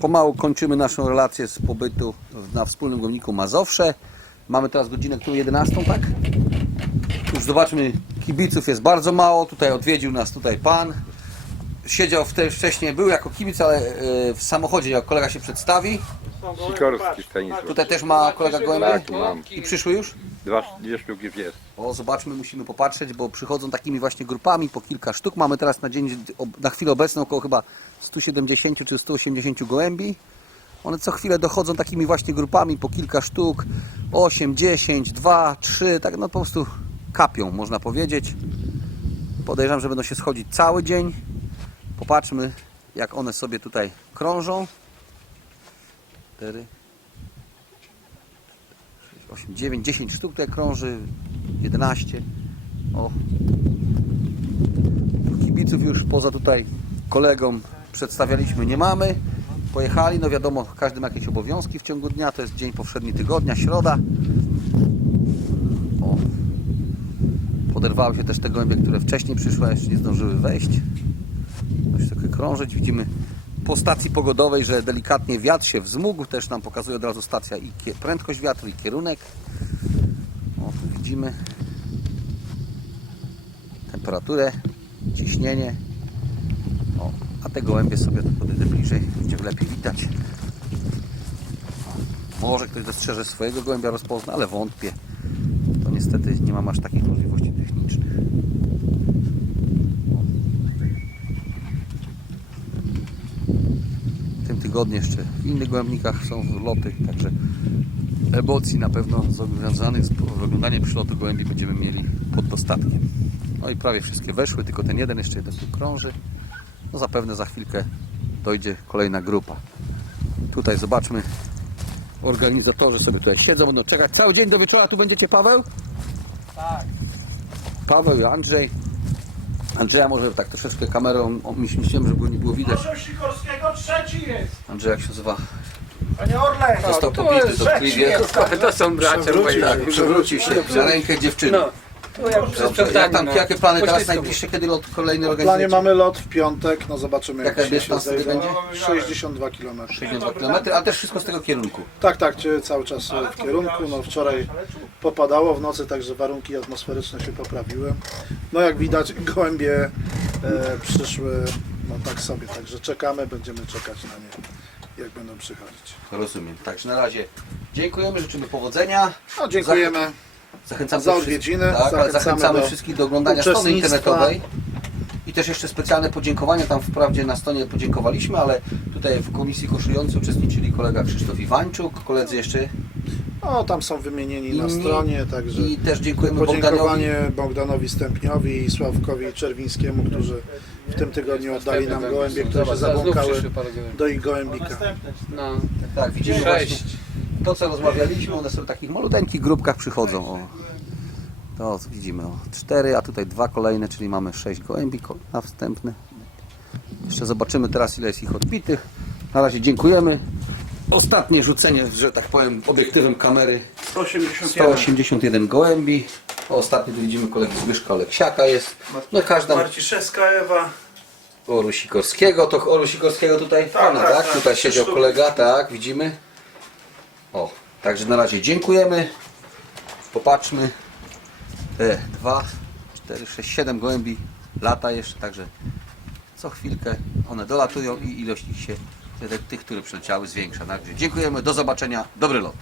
pomału kończymy naszą relację z pobytu na wspólnym górniku Mazowsze. Mamy teraz godzinę, którą 11, tak? Już zobaczmy, kibiców jest bardzo mało. Tutaj odwiedził nas tutaj pan. Siedział wtedy wcześniej, był jako kibic, ale e, w samochodzie, jak kolega się przedstawi. Sikorski Stanisław. Tutaj też ma kolega gołębie. Tak, mam. I przyszły już? Dwa, dwie sztuki jest. O, zobaczmy, musimy popatrzeć, bo przychodzą takimi właśnie grupami po kilka sztuk. Mamy teraz na dzień, na chwilę obecną około chyba 170 czy 180 gołębi. One co chwilę dochodzą takimi właśnie grupami po kilka sztuk. 8, 10, 2, 3, tak no po prostu kapią, można powiedzieć. Podejrzewam, że będą się schodzić cały dzień. Popatrzmy, jak one sobie tutaj krążą. 4, 8, 9, 10 sztuk tutaj krąży, 11. O. Kibiców już poza tutaj kolegom przedstawialiśmy nie mamy. Pojechali, no wiadomo, każdy ma jakieś obowiązki w ciągu dnia, to jest dzień powszedni tygodnia, środa. O. Poderwały się też te gołębie, które wcześniej przyszły, jeszcze nie zdążyły wejść. Coś takie krążyć. Widzimy po stacji pogodowej, że delikatnie wiatr się wzmógł. Też nam pokazuje od razu stacja i prędkość wiatru i kierunek. O, tu widzimy temperaturę, ciśnienie. O, a te gołębie sobie tu podejdę bliżej, będzie lepiej widać. Może ktoś dostrzeże swojego gołębia rozpozna, ale wątpię. To niestety nie mam aż takich możliwości technicznych. Tygodniu jeszcze w innych gołębnikach są loty, także emocji na pewno związanych z oglądaniem przylotu gołębi będziemy mieli pod dostatkiem. No i prawie wszystkie weszły, tylko ten jeden, jeszcze jeden tu krąży. No zapewne za chwilkę dojdzie kolejna grupa. Tutaj zobaczmy, organizatorzy sobie tutaj siedzą, będą czekać. Cały dzień do wieczora tu będziecie, Paweł? Tak. Paweł i Andrzej. Andrzeja może tak troszeczkę kamerą umieściłem, żeby nie było widać. Proszę Sikorskiego trzeci jest. Andrzej jak się nazywa? Panie Orle. Został to pobity jest dotkliwie. trzeci To są bracia moi. Tak, przewrócił się za rękę dziewczyny. No. Dobrze, jak tam, no. jakie plany teraz najbliższe, kiedy lot kolejny W planie organizujecie? mamy lot w piątek, no zobaczymy Jaka jak się dystans będzie? 62 km. 62 km, ale też wszystko z tego kierunku. Tak, tak, cały czas w kierunku. No wczoraj popadało w nocy, także warunki atmosferyczne się poprawiły. No jak widać gołębie e, przyszły no tak sobie, także czekamy, będziemy czekać na nie, jak będą przychodzić. Rozumiem. Także na razie dziękujemy, życzymy powodzenia. No dziękujemy. Zachęcamy Za wszystkich- odwiedziny, Tak, ale zachęcamy zachęcamy do wszystkich do oglądania strony internetowej. I też jeszcze specjalne podziękowania, tam wprawdzie na stronie podziękowaliśmy, ale tutaj w komisji koszującej uczestniczyli kolega Krzysztof Iwańczuk, koledzy jeszcze No tam są wymienieni na Inni. stronie, także i też dziękujemy Bogdanowi. podziękowanie Bogdanowi Stępniowi i Sławkowi Czerwińskiemu, którzy w tym tygodniu oddali nam gołębie, które się zabłąkały do ich gołębika. No. Tak, widzimy Sześć. właśnie to co rozmawialiśmy, one są w takich maluteńkich grupkach przychodzą. O. To widzimy, o, cztery, a tutaj dwa kolejne, czyli mamy sześć gołębi na wstępny. Jeszcze zobaczymy teraz ile jest ich odbitych. Na razie dziękujemy. Ostatnie rzucenie, że tak powiem, obiektywem kamery 181. 181 gołębi. Ostatni tu widzimy kolegi Zbyszka Oleksiaka jest. No każda Marciszewska Ewa. Oru Sikorskiego, to Oru Sikorskiego tutaj pana, tak? tak, tak. Tutaj siedział kolega, tak, widzimy. O, także na razie dziękujemy. Popatrzmy. Te dwa, cztery, sześć, siedem gołębi lata jeszcze, także co chwilkę one dolatują i ilość ich się, tych które przyleciały, zwiększa. Także dziękujemy, do zobaczenia, dobry lot.